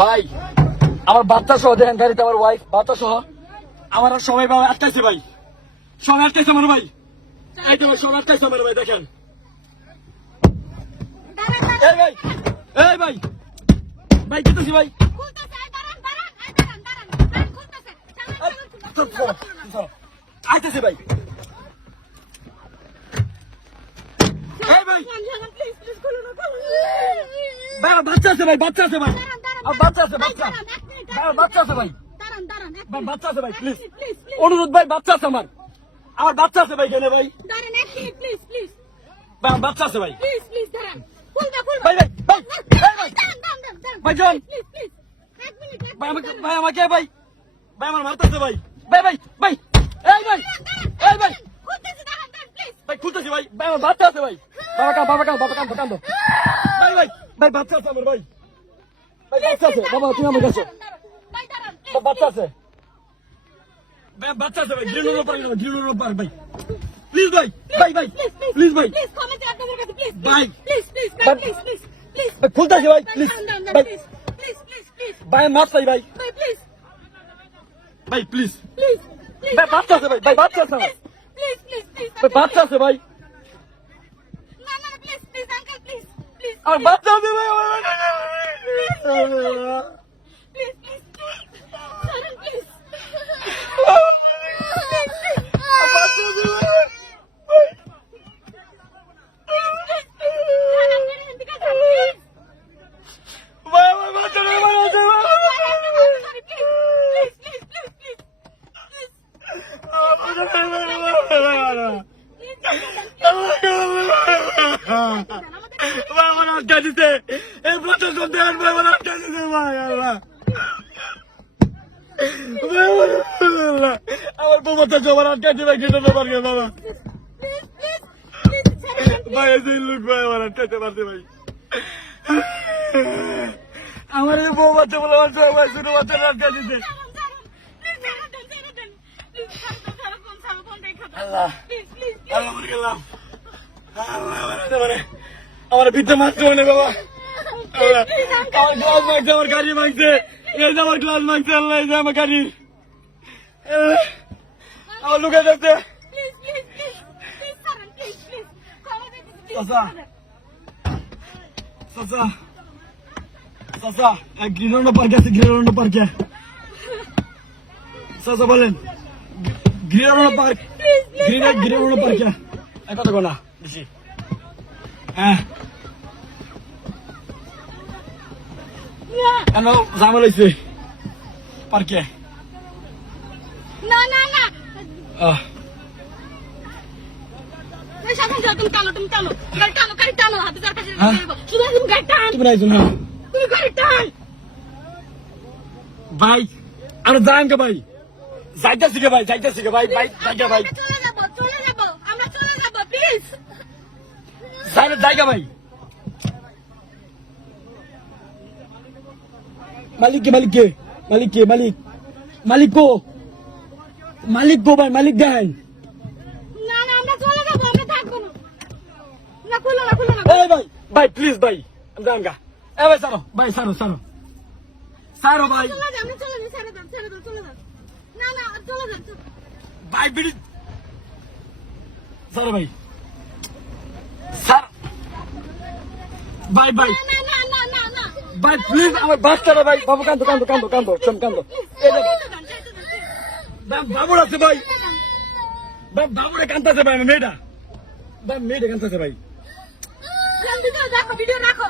ভাই আমার বাচ্চা সহ দেখেন গাড়িতে আমার ওয়াইফ বাচ্চা সহ আমার আর সবাই ভাই আটকাইছে ভাই সবাই আটকাইছে আমার ভাই এই তো সবাই আটকাইছে আমার ভাই দেখেন এই ভাই এই ভাই ভাই কেটেছি ভাই আইতেছে ভাই এই ভাই ভাই বাচ্চা আছে ভাই বাচ্চা আছে ভাই আর বাচ্চা আছে বাচ্চা বাচ্চা আছে ভাই ভাই বাচ্চা আছে ভাই প্লিজ অনুরোধ ভাই বাচ্চা আছে আমার বাচ্চা আছে ভাই কেন ভাই ভাই বাচ্চা আছে ভাই ভাই ভাই ভাই ভাই জন ভাই আমাকে ভাই ভাই আমার মারতেছে ভাই ভাই ভাই ভাই এই ভাই এই ভাই ভাই খুলতেছি ভাই ভাই আমার বাচ্চা আছে ভাই বাবা কান ভাই ভাই ভাই বাচ্চা আছে আমার ভাই ভাই বাচ্চা আছে বাবা তুমি আমার কাছে বাচ্চা আছে ভাই বাচ্চা আছে ভাই গ্রিনোর পার ভাই প্লিজ ভাই ভাই ভাই প্লিজ ভাই ভাই ভাই খুলতেছি ভাই প্লিজ ভাই ভাই মাছ চাই ভাই ভাই প্লিজ ভাই বাচ্চা আছে ভাই বাচ্চা আছে ভাই বাচ্চা আছে ভাই আর বাচ্চা আছে ভাই আমার বাবাটা জমার আটকাইছে ভাই কেটে না পারবে বাবা ভাই এসে লুক ভাই আমার আটকাইতে পারছে ভাই আমার এই বউ বাচ্চা বলে আমার সবাই ছোট বাচ্চারা আটকাই দিতে আমার পিঠে মারছে মানে বাবা আমার গ্লাস মারছে আমার গাড়ি মারছে এই যে আমার গ্লাস মারছে আল্লাহ এই যে আমার গাড়ি আমার লুকে যাচ্ছে গ্রিনোর পার্কে আছে গ্রিনোর পার্কে চাচা বলেন গ্রিনোর পার্ক গ্রিনোর পার্কে কত গোনা বেশি হ্যাঁ কেন ঝামেলা হয়েছে পার্কে ভাই আর যান কে ভাই যাইতেছি কে ভাই ভাই জায়গা ভাই জায়গা ভাই মালিক গো ভাই মালিক দেন ভাই ভাই প্লিজ ভাই জানগা এ ভাই সারো ভাই ভাই বিড়ি সারো ভাই স্যার ভাই ভাই ভাই প্লিজ আমার বাচ্চারা ভাই বাবু কান্দো বাবুর আছে ভাই বাবুরে কান্দতেছে ভাই মেয়েটা কান্দতেছে ভাই ভিডিও রাখো